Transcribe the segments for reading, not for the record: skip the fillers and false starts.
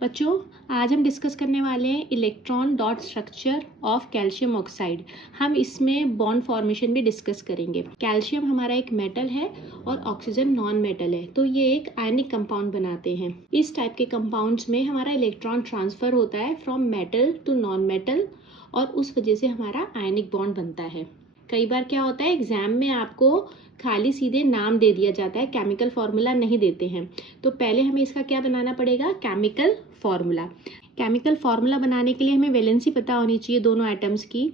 बच्चों, आज हम डिस्कस करने वाले हैं electron dot structure of calcium oxide. हम इसमें बॉन्ड फॉर्मेशन भी डिस्कस करेंगे। कैल्शियम हमारा एक मेटल है और ऑक्सीजन नॉन मेटल है, तो ये एक आयनिक कंपाउंड बनाते हैं। इस टाइप के कंपाउंड्स में हमारा इलेक्ट्रॉन ट्रांसफर होता है from metal to non metal और उस वजह से हमारा आयनिक बॉन्ड बनता है। कई बार क्या होता है, एग्जाम में आपको खाली सीधे नाम दे दिया जाता है, केमिकल फार्मूला नहीं देते हैं। तो पहले हमें इसका क्या बनाना पड़ेगा, केमिकल फार्मूला। केमिकल फार्मूला बनाने के लिए हमें वैलेंसी पता होनी चाहिए दोनों एटम्स की,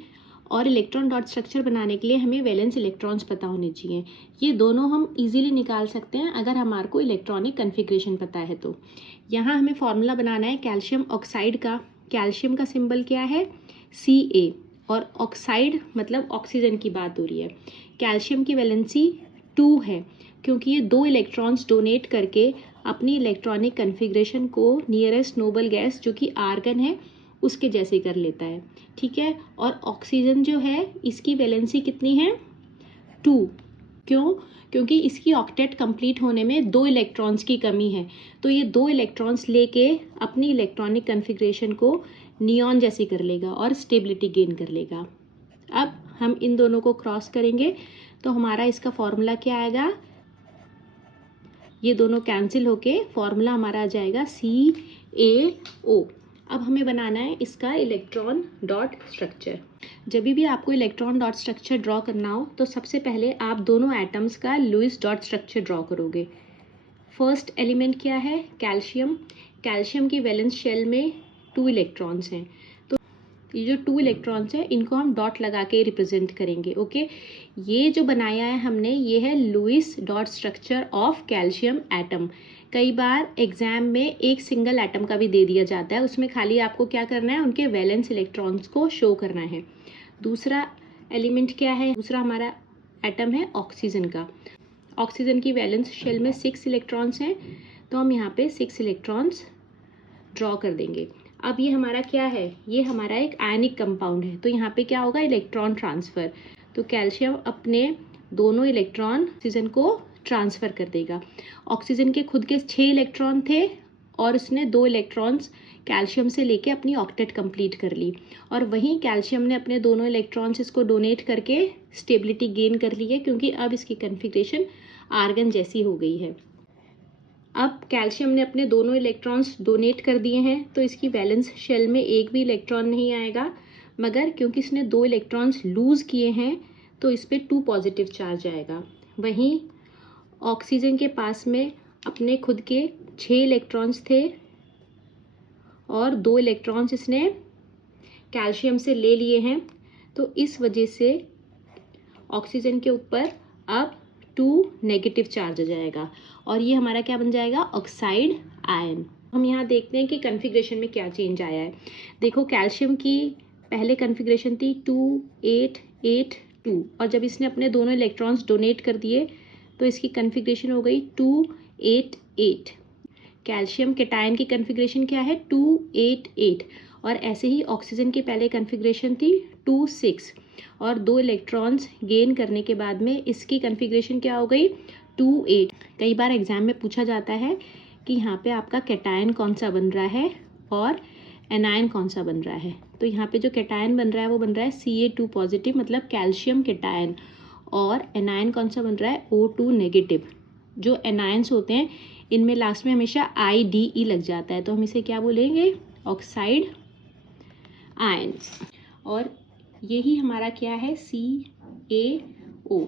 और इलेक्ट्रॉन डॉट स्ट्रक्चर बनाने के लिए हमें वैलेंस इलेक्ट्रॉन्स पता होने चाहिए। ये दोनों हम इजीली निकाल सकते हैं अगर हमारे को इलेक्ट्रॉनिक कन्फिग्रेशन पता है। तो यहाँ हमें फार्मूला बनाना है कैल्शियम ऑक्साइड का। कैल्शियम का सिंबल क्या है, Ca, और ऑक्साइड मतलब ऑक्सीजन की बात हो रही है। कैल्शियम की वैलेंसी 2 है, क्योंकि ये 2 इलेक्ट्रॉन्स डोनेट करके अपनी इलेक्ट्रॉनिक कन्फिग्रेशन को नियरेस्ट नोबल गैस जो कि आर्गन है उसके जैसे कर लेता है। ठीक है, और ऑक्सीजन जो है इसकी वैलेंसी कितनी है, 2। क्यों? क्योंकि इसकी ऑक्टेट कंप्लीट होने में 2 इलेक्ट्रॉन्स की कमी है, तो ये 2 इलेक्ट्रॉन्स लेके अपनी इलेक्ट्रॉनिक कन्फिग्रेशन को नियॉन जैसी कर लेगा और स्टेबिलिटी गेन कर लेगा। अब हम इन दोनों को क्रॉस करेंगे तो हमारा इसका फॉर्मूला क्या आएगा, ये दोनों कैंसिल होके फॉर्मूला हमारा आ जाएगा CaO। अब हमें बनाना है इसका इलेक्ट्रॉन डॉट स्ट्रक्चर। जब भी आपको इलेक्ट्रॉन डॉट स्ट्रक्चर ड्रॉ करना हो तो सबसे पहले आप दोनों एटम्स का लुईस डॉट स्ट्रक्चर ड्रॉ करोगे। फर्स्ट एलिमेंट क्या है, कैल्शियम। कैल्शियम की वैलेंस शेल में 2 इलेक्ट्रॉन्स हैं, तो ये जो 2 इलेक्ट्रॉन्स हैं इनको हम डॉट लगा के रिप्रेजेंट करेंगे। ओके, ये जो बनाया है हमने ये है Lewis dot structure of calcium atom. कई बार एग्जाम में एक सिंगल एटम का भी दे दिया जाता है, उसमें खाली आपको क्या करना है, उनके वैलेंस इलेक्ट्रॉन्स को शो करना है। दूसरा एलिमेंट क्या है, दूसरा हमारा एटम है ऑक्सीजन का। ऑक्सीजन की वैलेंस शेल में 6 इलेक्ट्रॉन्स हैं, तो हम यहाँ पे 6 इलेक्ट्रॉन्स ड्रॉ कर देंगे। अब ये हमारा क्या है, ये हमारा एक आयनिक कंपाउंड है, तो यहाँ पे क्या होगा, इलेक्ट्रॉन ट्रांसफ़र। तो कैल्शियम अपने दोनों इलेक्ट्रॉन ऑक्सीजन को ट्रांसफ़र कर देगा। ऑक्सीजन के खुद के 6 इलेक्ट्रॉन थे और उसने 2 इलेक्ट्रॉन्स कैल्शियम से लेके अपनी ऑक्टेट कंप्लीट कर ली, और वहीं कैल्शियम ने अपने दोनों इलेक्ट्रॉन्स इसको डोनेट करके स्टेबिलिटी गेन कर ली है, क्योंकि अब इसकी कन्फिग्रेशन आर्गन जैसी हो गई है। अब कैल्शियम ने अपने दोनों इलेक्ट्रॉन्स डोनेट कर दिए हैं, तो इसकी वैलेंस शेल में एक भी इलेक्ट्रॉन नहीं आएगा, मगर क्योंकि इसने 2 इलेक्ट्रॉन्स लूज़ किए हैं तो इस पर 2 पॉजिटिव चार्ज आएगा। वहीं ऑक्सीजन के पास में अपने खुद के 6 इलेक्ट्रॉन्स थे और 2 इलेक्ट्रॉन्स इसने कैल्शियम से ले लिए हैं, तो इस वजह से ऑक्सीजन के ऊपर अब 2 नेगेटिव चार्ज आ जाएगा और ये हमारा क्या बन जाएगा, ऑक्साइड आयन। हम यहाँ देखते हैं कि कन्फिग्रेशन में क्या चेंज आया है। देखो, कैल्शियम की पहले कन्फिग्रेशन थी 2 8 8 2, और जब इसने अपने दोनों इलेक्ट्रॉन्स डोनेट कर दिए तो इसकी कन्फिग्रेशन हो गई 2 8 8। कैल्शियम केटायन की कन्फिग्रेशन क्या है, 2 8 8, और ऐसे ही ऑक्सीजन की पहले कन्फिग्रेशन थी 2 6, और 2 इलेक्ट्रॉन्स गेन करने के बाद में इसकी कन्फिग्रेशन क्या हो गई, 2 8। कई बार एग्जाम में पूछा जाता है कि यहाँ पे आपका केटायन कौन सा बन रहा है और एनायन कौन सा बन रहा है। तो यहाँ पे जो केटायन बन रहा है वो बन रहा है Ca2 पॉजिटिव, मतलब कैल्शियम केटायन, और एनायन कौन सा बन रहा है, O2 नेगेटिव। जो एनायंस होते हैं इनमें लास्ट में हमेशा IDE लग जाता है, तो हम इसे क्या बोलेंगे, ऑक्साइड आयंस। और यही हमारा क्या है, CaO।